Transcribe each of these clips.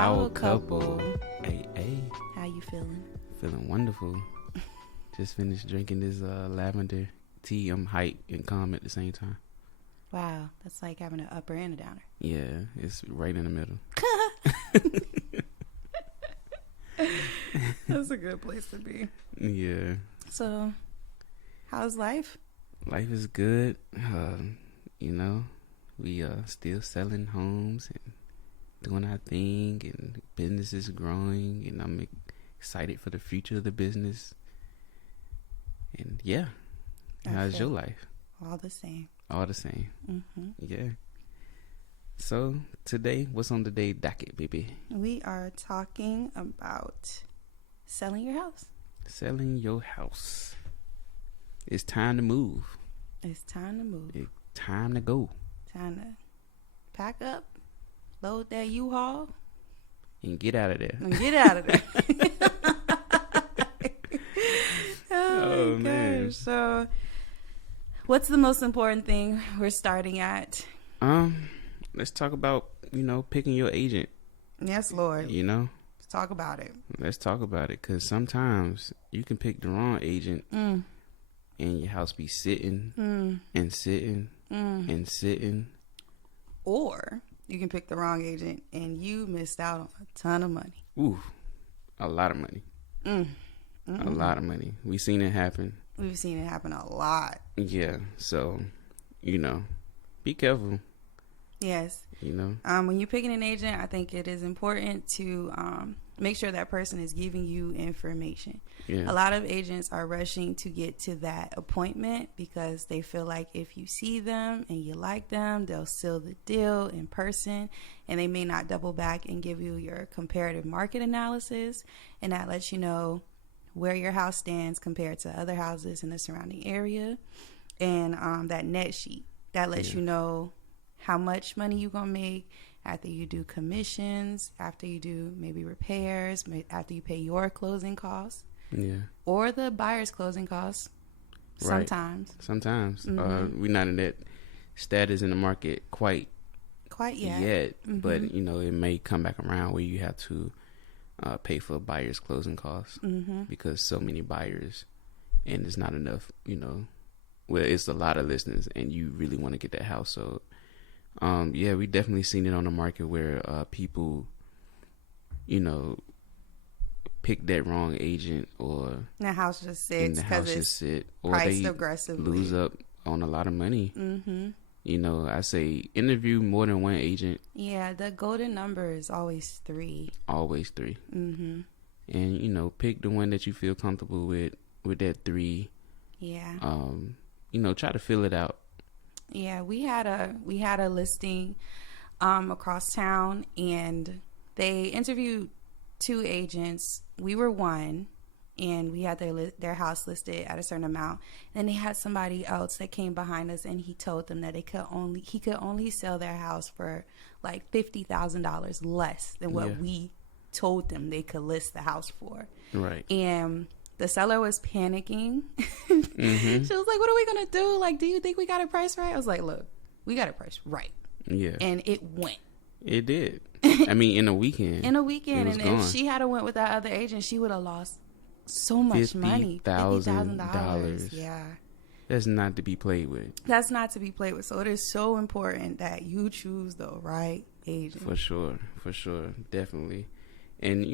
Power couple. Hey, hey. How you feeling? Feeling wonderful. Just finished drinking this lavender tea. I'm hyped and calm at the same time. Wow, that's like having an upper and a downer. Yeah, it's right in the middle. That's a good place to be. Yeah. So, how's life? Life is good. We still selling homes and doing our thing, and business is growing, and I'm excited for the future of the business. And yeah, how's your life? All the same. All the same. Mm-hmm. Yeah. So today, what's on the day docket, baby? We are talking about selling your house. Selling your house. It's time to move. It's time to move. It's time to go. Time to pack up, load that U-Haul, and get out of there. and get out of there. Oh man. Gosh. So, what's the most important thing we're starting at? Let's talk about, picking your agent. Yes, Lord. Let's talk about it. Let's talk about it, because sometimes you can pick the wrong agent and your house be sitting and sitting and sitting. Or you can pick the wrong agent and you missed out on a ton of money. Ooh, a lot of money. A lot of money. We've seen it happen. We've seen it happen a lot. Yeah, so, be careful. Yes. When you're picking an agent, I think it is important to make sure that person is giving you information. Yeah. A lot of agents are rushing to get to that appointment because they feel like if you see them and you like them, they'll seal the deal in person, and they may not double back and give you your comparative market analysis, and that lets you know where your house stands compared to other houses in the surrounding area, and that net sheet that lets you know how much money you're going to make after you do commissions, after you do maybe repairs, after you pay your closing costs. Yeah. Or the buyer's closing costs. Right. Sometimes. We're not in that status in the market quite yet. But, it may come back around where you have to pay for a buyer's closing costs because so many buyers and it's not enough, it's a lot of listings and you really want to get that house. So, we definitely seen it on the market where people, pick that wrong agent, or the house just sits because it's or priced they aggressively. Lose up on a lot of money. I say interview more than one agent. Yeah, the golden number is always 3. Always 3. And pick the one that you feel comfortable with that 3. Yeah. Try to fill it out. Yeah, we had a listing across town, and they interviewed 2 agents. We were one, and we had their house listed at a certain amount. Then they had somebody else that came behind us, and he told them that he could only sell their house for like $50,000 less than what we told them they could list the house for. Right. And the seller was panicking. She was like, what are we going to do? Like, do you think we got it priced right? I was like, look, we got it priced right. Yeah. And it went. It did. I mean, in a weekend. And if she had went with that other agent, she would have lost so much money. $50,000. Yeah. That's not to be played with. That's not to be played with. So it is so important that you choose the right agent. For sure. Definitely. And,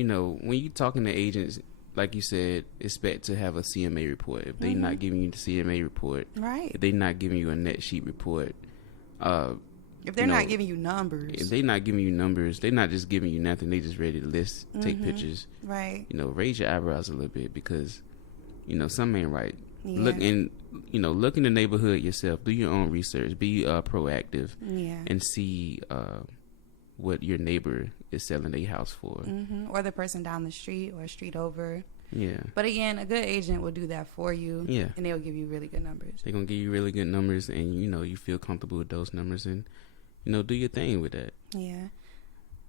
when you're talking to agents, like you said, expect to have a CMA report. If they're not giving you the CMA report, right? If they're not giving you a net sheet report, if they're not giving you numbers, if they're not giving you numbers, they're not just giving you nothing. They just ready to list, take pictures, right? Raise your eyebrows a little bit because, something ain't right. Yeah. Look in the neighborhood yourself. Do your own research. Be proactive. Yeah. And see what your neighbor is selling their house for, or the person down the street or a street over. Yeah. But again, a good agent will do that for you. Yeah. And they'll give you really good numbers. They're gonna give you really good numbers, and you feel comfortable with those numbers, and do your thing with that. Yeah.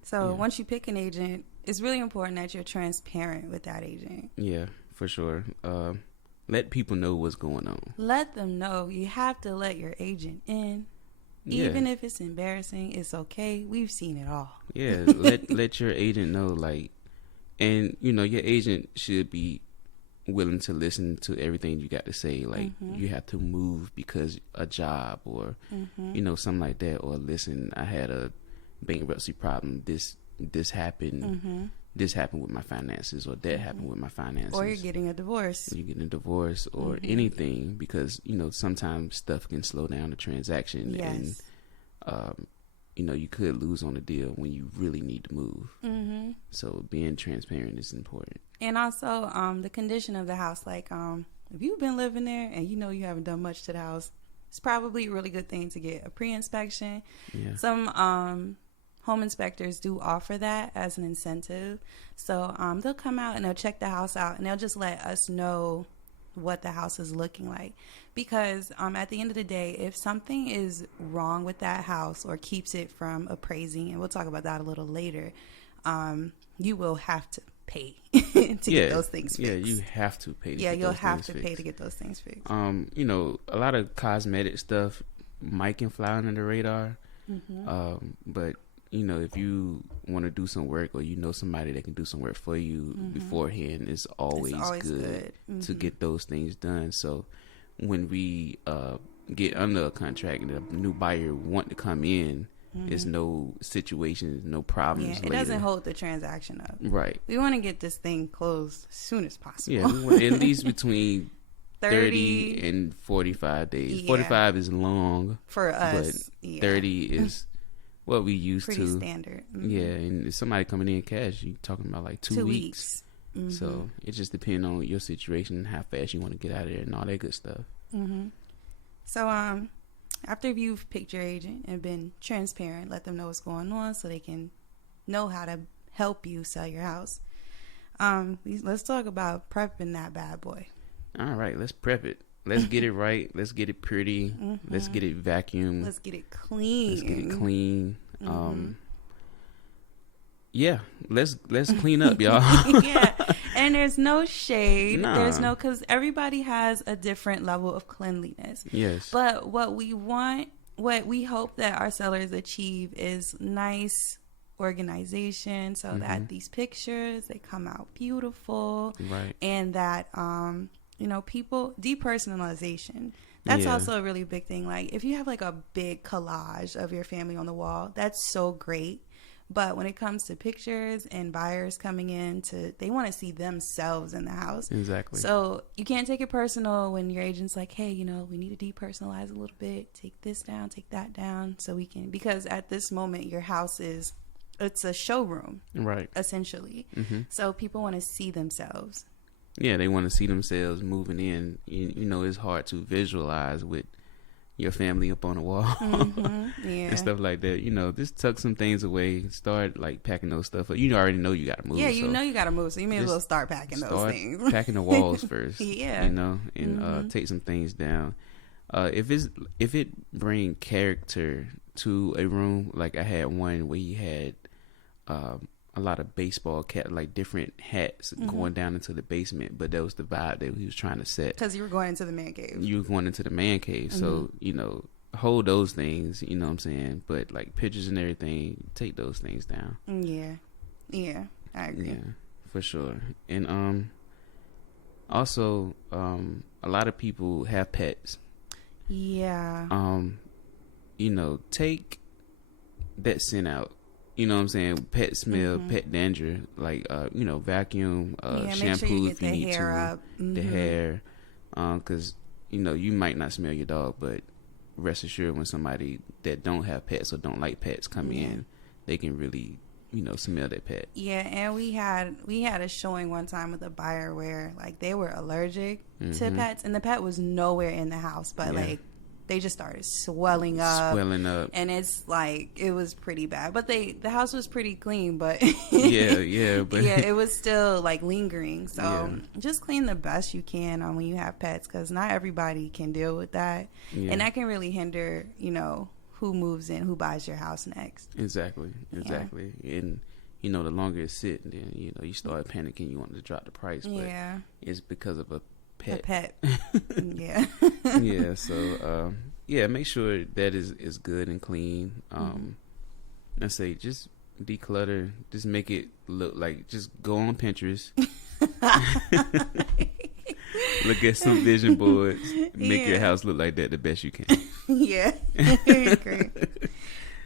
So once you pick an agent, it's really important that you're transparent with that agent. Yeah, for sure. Let people know what's going on. Let them know. You have to let your agent in. Even if it's embarrassing, it's okay. We've seen it all. Yeah, let your agent know, like, and your agent should be willing to listen to everything you got to say. Like, you have to move because a job or something like that, or listen, I had a bankruptcy problem. This happened. This happened with my finances, or that happened with my finances. Or you're getting a divorce. You're getting a divorce, or anything, because sometimes stuff can slow down the transaction, yes. and you could lose on a deal when you really need to move. So being transparent is important. And also, the condition of the house. Like, if you've been living there and you haven't done much to the house, it's probably a really good thing to get a pre-inspection. Yeah. Some home inspectors do offer that as an incentive. So they'll come out and they'll check the house out, and they'll just let us know what the house is looking like. Because at the end of the day, if something is wrong with that house or keeps it from appraising, and we'll talk about that a little later, you will have to pay to get those things fixed. Yeah, you have to pay. You'll have to pay to get those things fixed. A lot of cosmetic stuff might can fly under the radar, but if you want to do some work, or somebody that can do some work for you beforehand, it's always good to get those things done. So when we get under a contract and a new buyer want to come in, there's no situations, no problems. It doesn't hold the transaction up. Right. We want to get this thing closed as soon as possible. Yeah, we want at least between 30 and 45 days. 45 is long for us, but 30 is what we used pretty to. Standard. Yeah, and if somebody coming in cash, you're talking about like 2 weeks. So it just depends on your situation, how fast you want to get out of there, and all that good stuff. So after you've picked your agent and been transparent, let them know what's going on so they can know how to help you sell your house. Let's talk about prepping that bad boy. All right, let's prep it. Let's get it right. Let's get it pretty. Let's get it vacuumed. Let's get it clean. Yeah, let's clean up, y'all. Yeah, and there's no shade. Nah. There's no, because everybody has a different level of cleanliness. Yes. But what we hope that our sellers achieve is nice organization, so that these pictures, they come out beautiful. Right. And that people, depersonalization. That's also a really big thing. Like, if you have like a big collage of your family on the wall, that's so great. But when it comes to pictures and buyers coming in, they want to see themselves in the house. Exactly. So you can't take it personal when your agent's like, hey, we need to depersonalize a little bit. Take this down, take that down, so we can, because at this moment your house it's a showroom, right? Essentially. So people want to see themselves. Yeah, they want to see themselves moving in. It's hard to visualize with your family up on the wall and stuff like that. Just tuck some things away. Start like packing those stuff up. You already know you got to move. Yeah, you got to move. So you may as well start packing those things. Packing the walls first. Yeah, and take some things down. If it bring character to a room, like I had one where he had a lot of baseball cap, like different hats going down into the basement, but that was the vibe that he was trying to set. Because you were going into the man cave. You were going into the man cave, so hold those things. You know what I'm saying? But like pictures and everything, take those things down. Yeah, I agree. Yeah, for sure. And also, a lot of people have pets. Yeah. Take that scent out. You know what I'm saying? Pet smell, pet danger, like, vacuum, shampoo if you need to. The hair. Because, you might not smell your dog, but rest assured when somebody that don't have pets or don't like pets come in, they can really, smell their pet. Yeah, and we had a showing one time with a buyer where, like, they were allergic to pets, and the pet was nowhere in the house, but, like, they just started swelling up. And it's like, it was pretty bad. But the house was pretty clean, but but it was still like lingering. So just clean the best you can when you have pets, because not everybody can deal with that. Yeah. And that can really hinder, who moves in, who buys your house next. Exactly. And the longer it sit, then you start panicking, you want to drop the price, but it's because of a pet. Yeah. Yeah, so yeah, make sure that is good and clean. I say just declutter, just make it look like, just go on Pinterest. Look at some vision boards. Make your house look like that the best you can. Yeah. Great.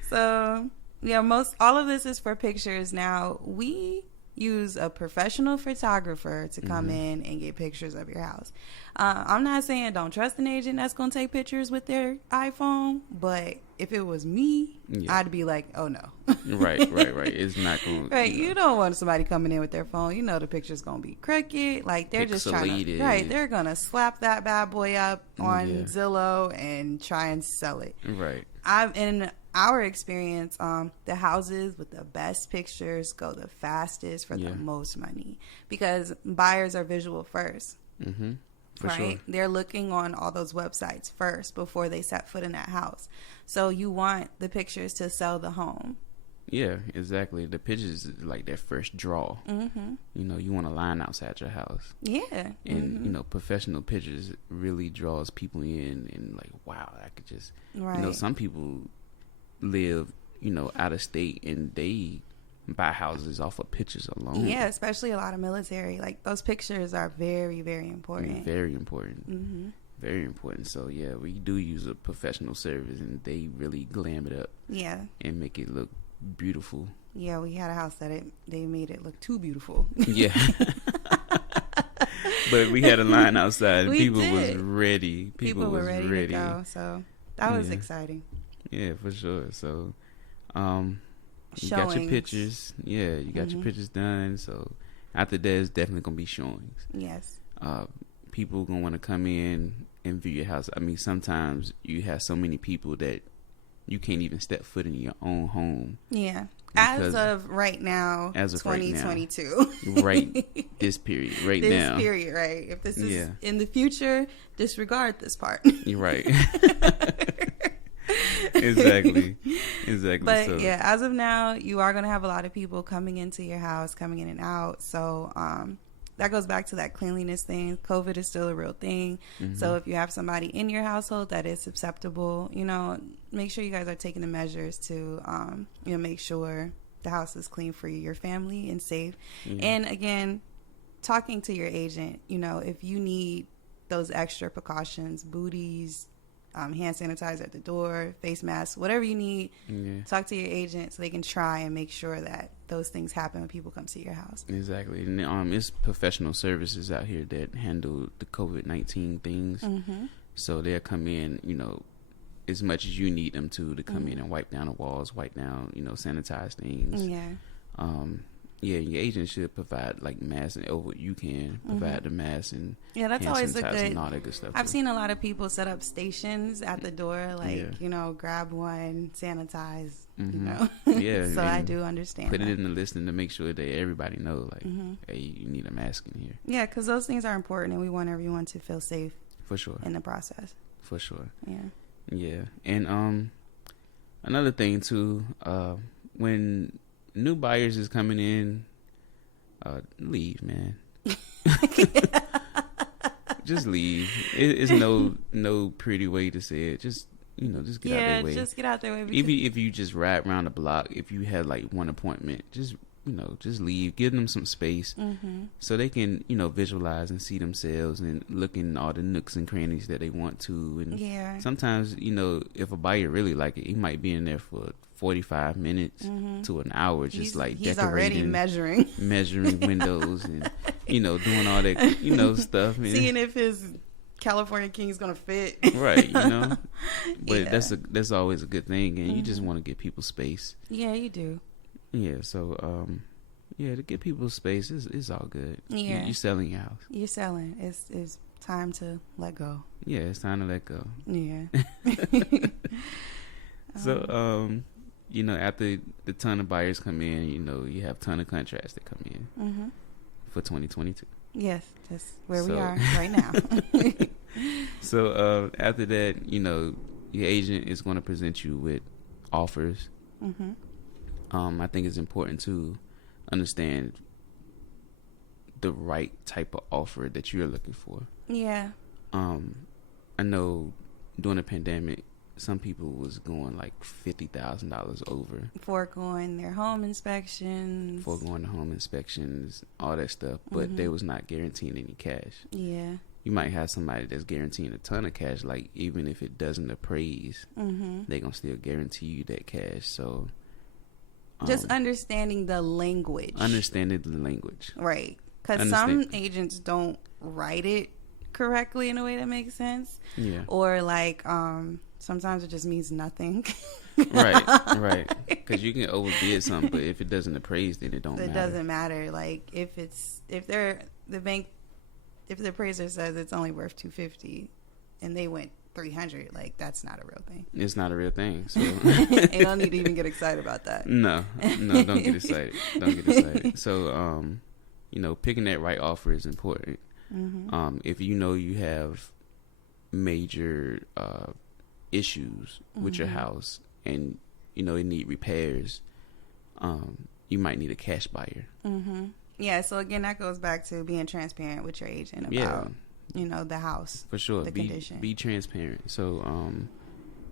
So, yeah, all of this is for pictures. Now, we use a professional photographer to come in and get pictures of your house. I'm not saying don't trust an agent that's going to take pictures with their iPhone, but if it was me, I'd be like, oh no. Right. It's not going to. Right. You don't want somebody coming in with their phone. You know the picture's going to be crooked. Like, they're just trying to. Right. They're going to slap that bad boy up on Zillow and try and sell it. Right. In our experience, the houses with the best pictures go the fastest for the most money, because buyers are visual first. Mm-hmm. For right? sure. They're looking on all those websites first before they set foot in that house. So you want the pictures to sell the home. Yeah, exactly. The pictures is like their first draw. Mm-hmm. You know, you want a line outside your house. Yeah. And, you know, professional pictures really draws people in, and like, wow, I could just, you know, some people live, you know, out of state, and they buy houses off of pictures alone. Yeah, especially a lot of military. Like, those pictures are very, very important. Very important. Mm-hmm. Very important. So, yeah, we do use a professional service, and they really glam it up. Yeah. And make it look beautiful. Yeah, we had a house that they made it look too beautiful. Yeah. But we had a line outside, and people was ready. People were ready to go. So that was exciting. Yeah, for sure. So, you got your pictures. Yeah, you got your pictures done. So after that, it's definitely gonna be showings. Yes. People gonna want to come in and view your house. I mean, sometimes you have so many people that you can't even step foot in your own home. Yeah. As of right now, 2022. Right. This period. Right now. This period, right. If this is in the future, disregard this part. You're right. Exactly. But so, yeah, as of now, you are going to have a lot of people coming into your house, coming in and out. So that goes back to that cleanliness thing. COVID is still a real thing. Mm-hmm. So if you have somebody in your household that is susceptible, you know, make sure you guys are taking the measures to, you know, make sure the house is clean for your family and safe. Mm-hmm. And again, talking to your agent, you know, if you need those extra precautions, booties, hand sanitizer at the door, face masks, whatever you need, talk to your agent so they can try and make sure that those things happen when people come to your house. Exactly. And it's professional services out here that handle the COVID-19 things. Mm-hmm. So they'll come in, you know, as much as you need them to come in and wipe down the walls, wipe down, you know, sanitize things. Yeah. Yeah, your agent should provide like masks, and you can provide the masks and that's always a good. And all that good stuff. I've seen a lot of people set up stations at the door, like you know, grab one, sanitize. You know, So I do understand. Put it in the listing to make sure that everybody knows, like, hey, you need a mask in here. Yeah, because those things are important, and we want everyone to feel safe. For sure. In the process. For sure. Yeah. Yeah, and another thing too, when new buyers is coming in, leave, man. Just leave. It's no pretty way to say it. Just, you know, just get out their way. Yeah, just get out their way. Even if you just ride around the block, if you had like one appointment, just, you know, just leave. Give them some space so they can, you know, visualize and see themselves and look in all the nooks and crannies that they want to. And sometimes, you know, if a buyer really like it, he might be in there for 45 minutes to an hour, just he's decorating, already measuring windows and, you know, doing all that, you know, stuff. Seeing if his California King is gonna fit. Right, you know. But that's always a good thing, and you just want to give people space. Yeah, you do. Yeah, so to give people space is all good. Yeah, you're selling your house. You're selling. It's time to let go. Yeah, it's time to let go. Yeah. So you know, after the ton of buyers come in, you know, you have a ton of contracts that come in for 2022. Yes, that's where we are right now. So after that, you know, your agent is going to present you with offers. I think it's important to understand the right type of offer that you're looking for. Yeah. I know during the pandemic, some people was going like $50,000 over. Foregoing their home inspections. Foregoing the home inspections, all that stuff. But they was not guaranteeing any cash. Yeah. You might have somebody that's guaranteeing a ton of cash. Like, even if it doesn't appraise, they going to still guarantee you that cash. So, just understanding the language. Understanding the language. Right. Because some agents don't write it correctly in a way that makes sense. Yeah. Or like, sometimes it just means nothing. Right. Because you can overbid something, but if it doesn't appraise, then it matter. It doesn't matter. Like, if the appraiser says it's only worth $250 and they went $300, like, that's not a real thing. It's not a real thing. So you don't need to even get excited about that. No, don't get excited. So, picking that right offer is important. If you have major issues with your house and it need repairs, you might need a cash buyer. Yeah, so again, that goes back to being transparent with your agent about the house, for sure. The condition. Be transparent. So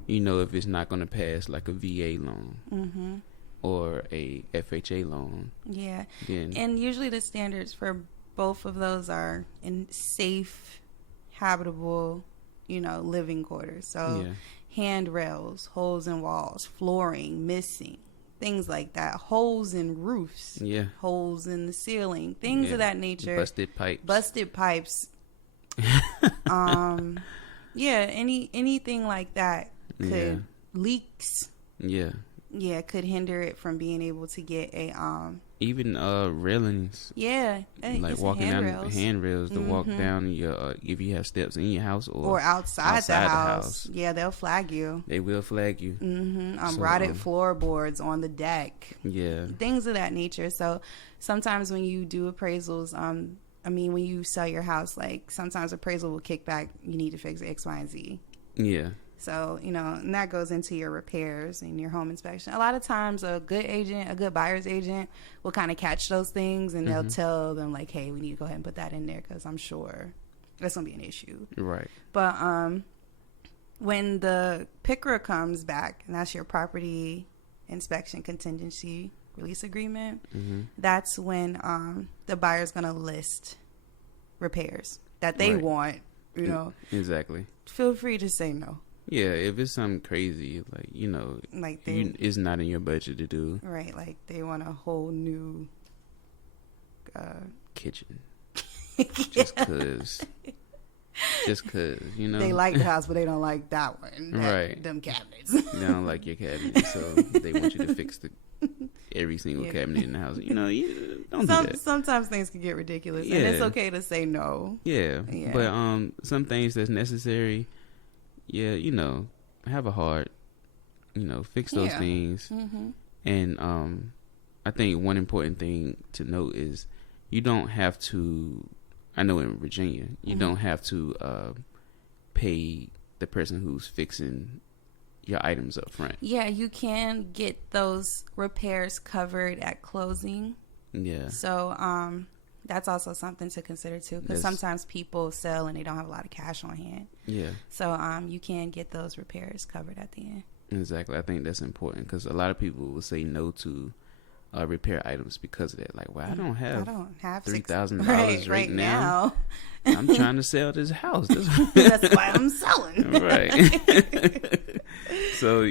if it's not going to pass like a VA loan or a FHA loan. Yeah. And usually the standards for both of those are in safe, habitable, living quarters. So handrails, holes in walls, flooring missing, things like that, holes in roofs, holes in the ceiling, things of that nature. Busted pipes. Anything like that could leaks. Could hinder it from being able to get a even railings. Like walking down handrails to walk down your if you have steps in your house or outside the house. Yeah, they'll flag you. They will flag you. Rotted floorboards on the deck. Yeah, things of that nature. So sometimes when you do appraisals, when you sell your house, like sometimes appraisal will kick back, you need to fix X, Y, and Z. Yeah. So, and that goes into your repairs and your home inspection. A lot of times a good buyer's agent will kind of catch those things and they'll tell them like, hey, we need to go ahead and put that in there because I'm sure that's going to be an issue. Right. But when the PICRA comes back, and that's your property inspection contingency release agreement, that's when the buyer's going to list repairs that they want, Exactly. Feel free to say no. Yeah, if it's something crazy, it's not in your budget to do. Right, like they want a whole new kitchen. Just cause, They like the house, but they don't like that one. Right. Them cabinets. They don't like your cabinet, so they want you to fix every single cabinet in the house. You don't do that. Sometimes things can get ridiculous, and it's okay to say no. Yeah. But some things that's necessary, have a heart. Fix those things. And I think one important thing to note is you don't have to. I know in Virginia, you don't have to pay the person who's fixing your items up front. Yeah, you can get those repairs covered at closing. Yeah. So that's also something to consider too, because sometimes people sell and they don't have a lot of cash on hand. Yeah. So you can get those repairs covered at the end. Exactly. I think that's important because a lot of people will say no to repair items because of that. Like, well, I don't have $3,000 right now. I'm trying to sell this house. That's why I'm selling. Right. So,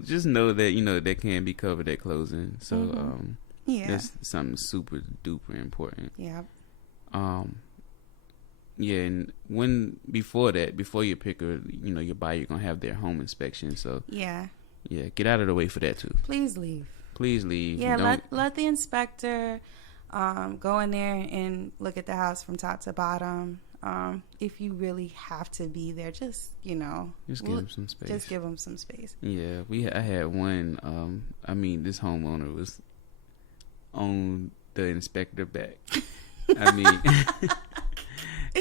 just know that, that can be covered at closing. So, that's something super duper important. Yeah. Yeah, and before you pick your buyer, you're going to have their home inspection. So, yeah, get out of the way for that too. Please leave. Yeah, let the inspector go in there and look at the house from top to bottom. If you really have to be there, just give them some space. Just give them some space. Yeah, I had one. This homeowner was on the inspector back.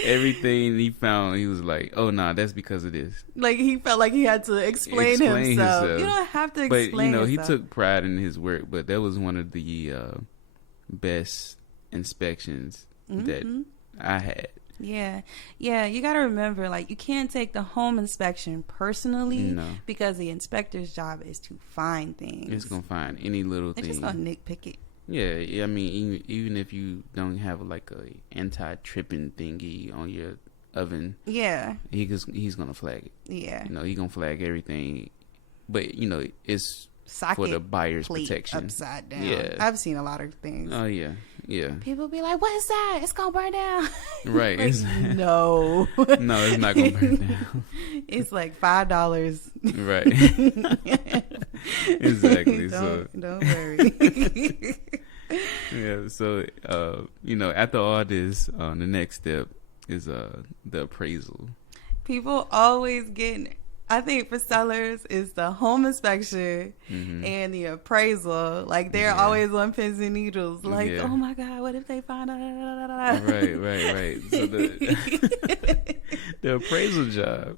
Everything he found, he was like, "Oh, nah, that's because of this." Like he felt like he had to explain himself. You don't have to explain. But he took pride in his work. But that was one of the best inspections that I had. Yeah. You got to remember, like, you can't take the home inspection personally because the inspector's job is to find things. It's gonna find any little thing. It's just gonna nitpick it. Yeah. I mean, even if you don't have like a anti-tripping thingy on your oven, he's gonna flag it. Yeah. He's gonna flag everything, but it's socket for the buyer's protection. Upside down. Yeah, I've seen a lot of things. Oh yeah. People be like, "What is that? It's gonna burn down." Right. Like, no, it's not gonna burn down. It's like $5. Right. Exactly. Don't worry. Yeah. So after all this, the next step is the appraisal. People always get. I think for sellers, it's the home inspection and the appraisal. Like, they're always on pins and needles. Like, oh my God, what if they find out? Right. So the appraisal job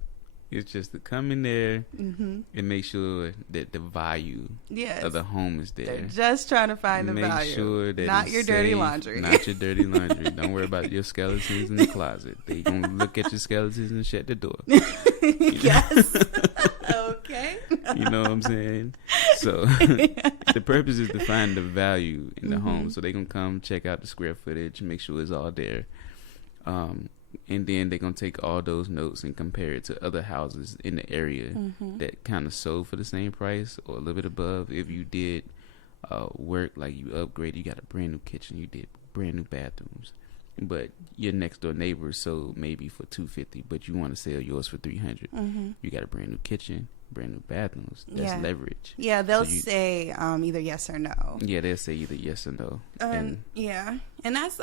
is just to come in there and make sure that the value of the home is there. They're just trying to find the value. Make sure that not your dirty laundry. Not your dirty laundry. Don't worry about your skeletons in the closet. They gonna look at your skeletons and shut the door. Yes. Okay. You know what I'm saying? So the purpose is to find the value in the home. So they gonna come check out the square footage, make sure it's all there. And then they're going to take all those notes and compare it to other houses in the area that kind of sold for the same price or a little bit above. If you did work, like you upgraded, you got a brand new kitchen, you did brand new bathrooms, but your next door neighbor sold maybe for $250, but you want to sell yours for $300. You got a brand new kitchen, brand new bathrooms. That's leverage. Yeah, they'll say either yes or no. Yeah, they'll say either yes or no. And that's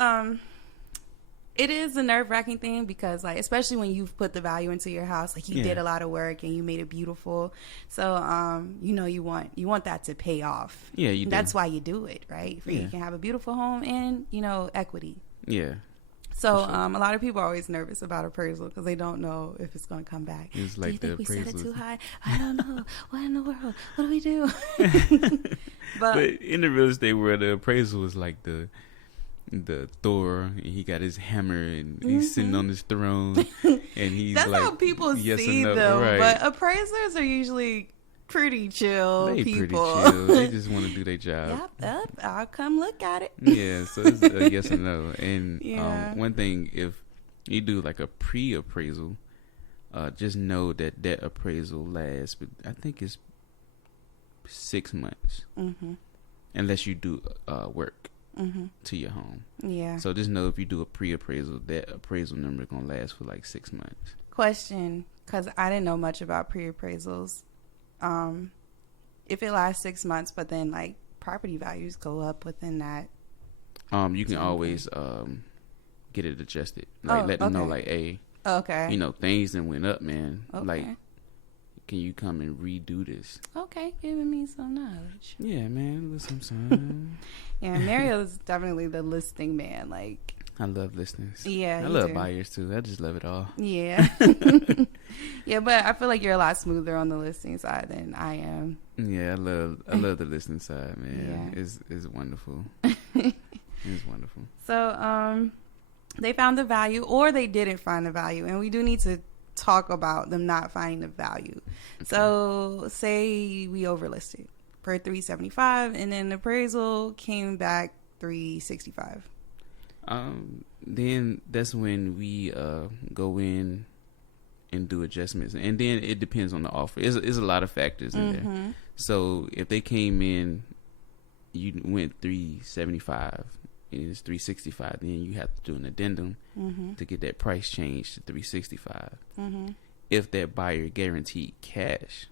it is a nerve-wracking thing because, like, especially when you've put the value into your house, like, you did a lot of work and you made it beautiful. So, you want that to pay off. Yeah, you do. That's why you do it, right? You can have a beautiful home and, equity. Yeah. So, a lot of people are always nervous about appraisal because they don't know if it's going to come back. It's like, do you think we set it too high? I don't know. What in the world? What do we do? But in the real estate world, the appraisal is like the Thor, and he got his hammer and he's sitting on his throne and he's that's like, how people yes see no, them, right. But appraisers are usually pretty chill people. Pretty chill. They just want to do their job. Yep, I'll come look at it. Yeah, so it's a yes or no. And one thing, if you do like a pre-appraisal, just know that appraisal lasts, but I think it's 6 months, unless you do work to your home. Yeah. So just know if you do a pre-appraisal, that appraisal number is gonna last for like 6 months. Question, because I didn't know much about pre-appraisals. If it lasts 6 months, but then like property values go up within that, you can always get it adjusted. Like let them know, like, hey, things that went up, man. Okay. Like, can you come and redo this? Okay, giving me some knowledge. Yeah, man, listen, son. Yeah, Mario's definitely the listing man. Like, I love listings. Yeah, I love buyers too. I just love it all. Yeah. Yeah, but I feel like you're a lot smoother on the listing side than I am. Yeah, I love the listing side, man. Yeah. It's wonderful. It's wonderful. So, they found the value, or they didn't find the value, and we do need to talk about them not finding the value. Okay. So, say we overlisted for $375, and then the appraisal came back $365. Then that's when we go in and do adjustments, and then it depends on the offer. There's a lot of factors in there. So if they came in, you went $375 and it's $365, then you have to do an addendum to get that price changed to $365. If that buyer guaranteed cash,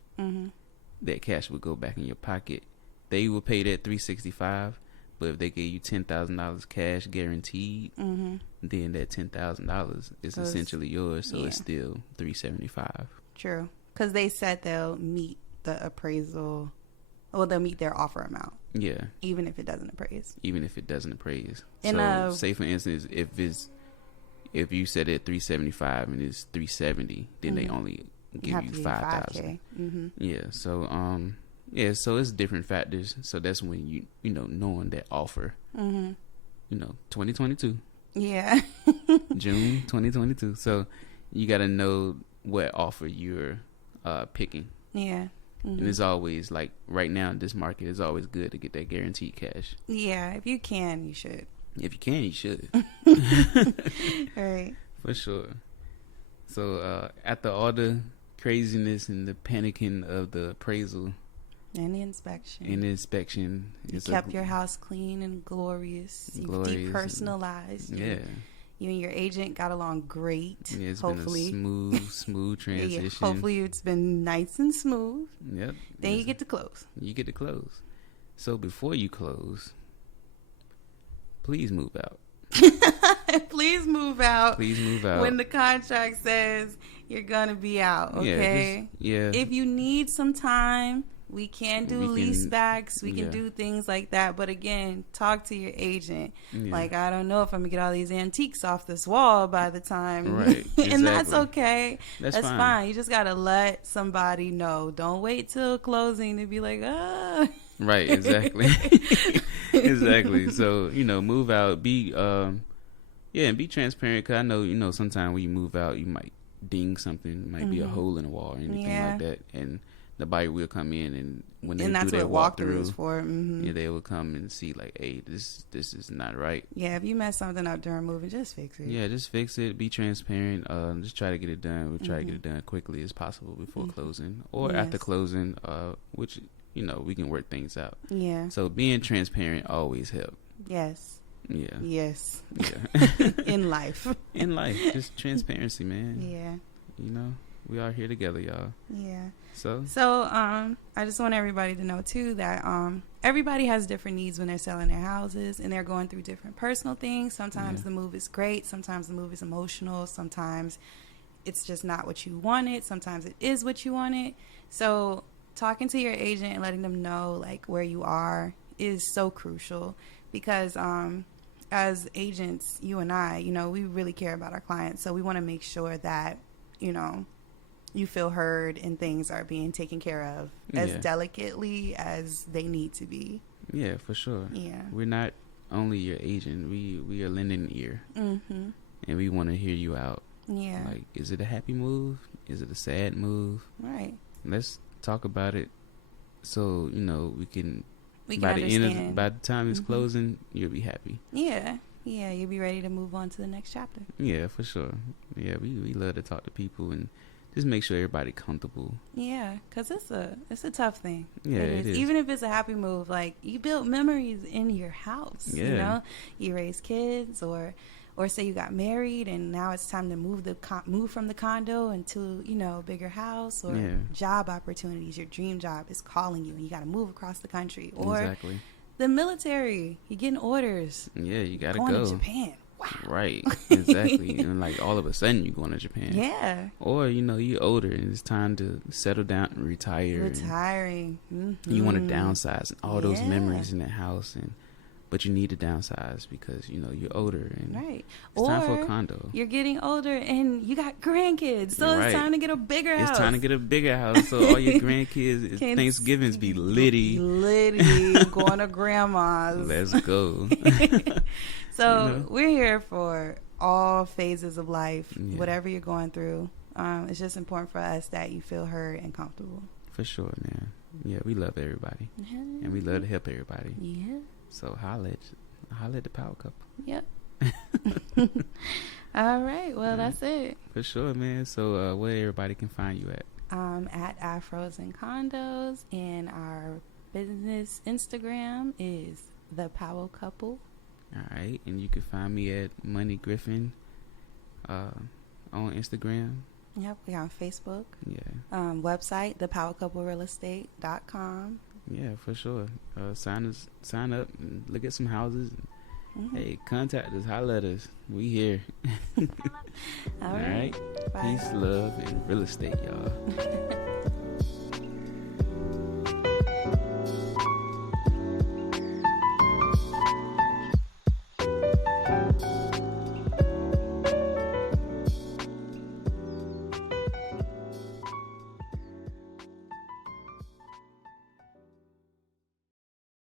that cash would go back in your pocket. They will pay that $365. But if they gave you $10,000 cash guaranteed, then that $10,000 is essentially yours. So it's still $375. True, because they said they'll meet the appraisal, or they'll meet their offer amount. Yeah, even if it doesn't appraise. So, say for instance, if you said at $375 and it's $370, then they only give you $5,000. Yeah. So yeah, so it's different factors. So that's when you know, knowing that offer, 2022. Yeah. June 2022. So you got to know what offer you're picking. Yeah. Mm-hmm. And it's always like right now in this market, it's always good to get that guaranteed cash. Yeah, if you can, you should. If you can, you should. Right. For sure. So after all the craziness and the panicking of the appraisal and the inspection, you kept your house clean and glorious. You depersonalized. Yeah. You and your agent got along great. Yeah, it's hopefully been a smooth transition. Yeah, hopefully it's been nice and smooth. Yep. Then you get to close. So before you close, please move out. Please move out. Please move out. When the contract says you're going to be out, okay? Yeah. If you need some time, we can do lease backs. We can do things like that. But again, talk to your agent. Yeah. Like, I don't know if I'm going to get all these antiques off this wall by the time. Right. Exactly. And that's okay. That's fine. fine. You just got to let somebody know. Don't wait till closing to be like, ah. Right. Exactly. Exactly. So, move out. Be, and be transparent. Because I know, sometimes when you move out, you might ding something. Might be a hole in the wall or anything like that. And the buyer will come in, and when they do their walkthrough, they will come and see like, hey, this is not right. Yeah, if you mess something up during moving, just fix it. Yeah, just fix it. Be transparent. Just try to get it done. We'll try to get it done quickly as possible before closing or after closing, which we can work things out. Yeah. So being transparent always helps. Yes. Yeah. Yes. Yeah. In life. Just transparency, man. Yeah. We are here together, y'all. Yeah. So I just want everybody to know too that everybody has different needs when they're selling their houses, and they're going through different personal things. Sometimes the move is great, sometimes the move is emotional, sometimes it's just not what you wanted, sometimes it is what you wanted. So talking to your agent and letting them know like where you are is so crucial, because as agents, you and I, we really care about our clients, so we want to make sure that you feel heard and things are being taken care of as delicately as they need to be. Yeah, for sure. Yeah. We're not only your agent. We are lending an ear. Mm-hmm. And we want to hear you out. Yeah. Like, is it a happy move? Is it a sad move? Right. Let's talk about it so, we can by the by the time it's closing, you'll be happy. Yeah. Yeah, you'll be ready to move on to the next chapter. Yeah, for sure. Yeah, we love to talk to people and just make sure everybody comfortable. Yeah, because it's a tough thing. Yeah, it is. Even if it's a happy move, like, you build memories in your house. Yeah. You raise kids, or say you got married and now it's time to move from the condo into a bigger house, or job opportunities. Your dream job is calling you and you got to move across the country, or exactly. The military, you're getting orders. Yeah, you got to go. Going to Japan. Wow. Right, exactly. And like all of a sudden you're going to Japan. Yeah. Or, you're older and it's time to settle down and retire. Retiring. You want to downsize and all those memories in that house, but you need to downsize because, you're older and it's time for a condo. You're getting older and you got grandkids, so it's time to get a bigger house. It's time to get a bigger house so all your grandkids, Thanksgiving's be litty. Going to grandma's. Let's go. So we're here for all phases of life, whatever you're going through. It's just important for us that you feel heard and comfortable. For sure, man. Yeah, we love everybody. And we love to help everybody. Yeah. So holla at the Power Couple. Yep. All right. Well, that's it. For sure, man. So where everybody can find you at? At Afros and Condos, and our business Instagram is The Power Couple. All right. And you can find me at Money Griffin on Instagram. Yep. We're on Facebook. Yeah. Website, thepowercouplerealestate.com. Yeah, for sure. Sign up and look at some houses. Hey, contact us, holler at us. We here. All right. Peace, love, and real estate, y'all.